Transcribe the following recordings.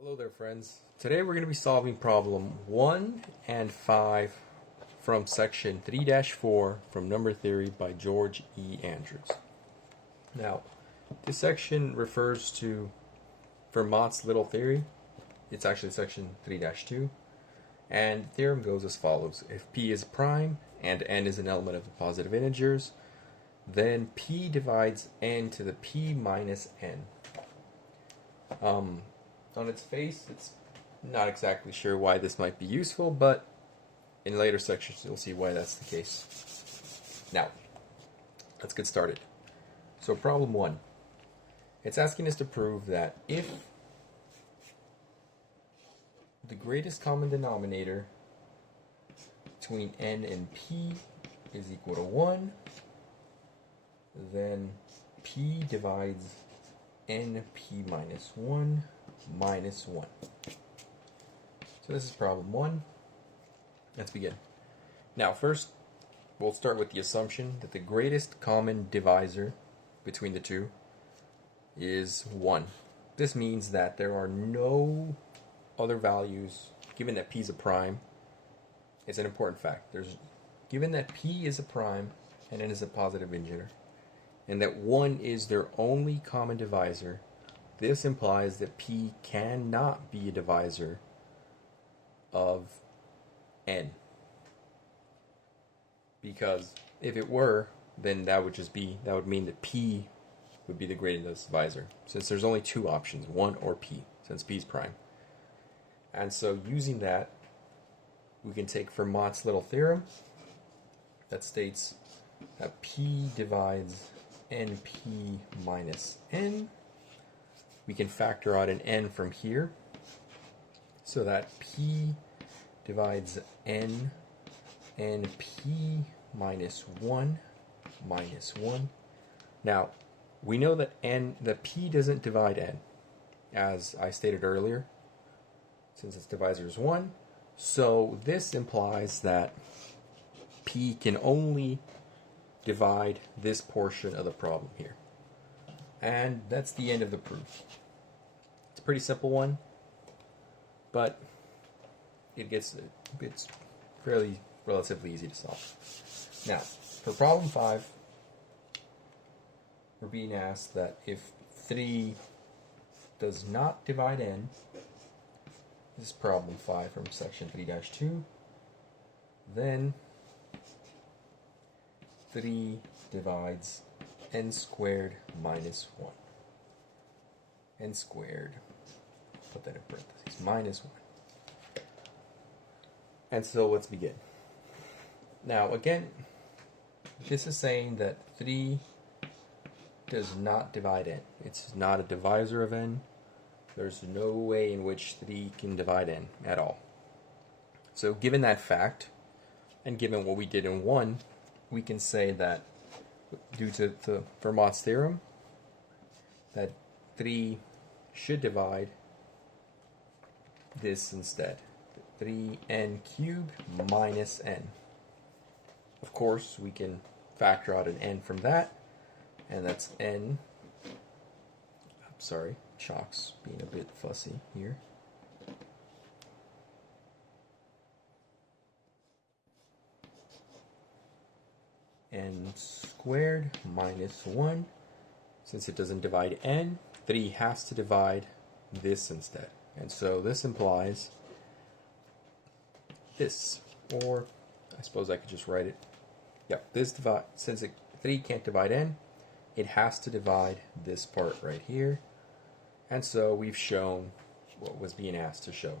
Hello there, friends. Today we're going to be solving problem 1 and 5 from section 3-4 from Number Theory by George E. Andrews. Now, this section refers to Fermat's little theory. It's actually section 3-2. And the theorem goes as follows. If p is prime and n is an element of the positive integers, then p divides n to the p minus n. On its face, it's not exactly sure why this might be useful, but in later sections you'll see why that's the case. Now, let's get started. So problem 1. It's asking us to prove that if the greatest common denominator between n and p is equal to 1, then p divides np minus 1 minus 1. So this is problem 1. Let's begin. Now first, we'll start with the assumption that the greatest common divisor between the two is 1. This means that there are no other values, given that p is a prime. It's an important fact. Given that p is a prime and n is a positive integer, and that 1 is their only common divisor, this implies that p cannot be a divisor of n. Because if it were, then that would mean that p would be the greatest divisor, since there's only two options, 1 or p, since p is prime. And so using that, we can take Fermat's little theorem that states that p divides np minus n. We can factor out an n from here, so that p divides n np minus 1 minus 1. Now, we know that p doesn't divide n, as I stated earlier, since its divisor is 1. So this implies that p can only divide this portion of the problem here. And that's the end of the proof. It's a pretty simple one, but it's relatively easy to solve. Now, for problem 5, we're being asked that if 3 does not divide n, this is problem 5 from section 3-2, then 3 divides n squared minus 1. N squared, put that in parentheses, minus 1. And so let's begin. Now again, this is saying that 3 does not divide n. It's not a divisor of n. There's no way in which 3 can divide n at all. So given that fact, and given what we did in 1, we can say that due to Fermat's theorem, that 3 should divide this instead. 3n cubed minus n. Of course, we can factor out an n from that, and that's n. I'm sorry, chalk's being a bit fussy here. N squared minus 1. Since it doesn't divide n, 3 has to divide this instead. And so this implies this. Or I suppose I could just write it. Yep, since 3 can't divide n, it has to divide this part right here. And so we've shown what was being asked to show.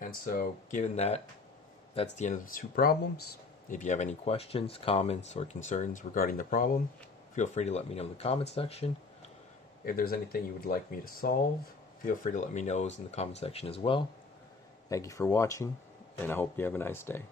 And so given that, that's the end of the two problems. If you have any questions, comments, or concerns regarding the problem, feel free to let me know in the comments section. If there's anything you would like me to solve, feel free to let me know in the comment section as well. Thank you for watching, and I hope you have a nice day.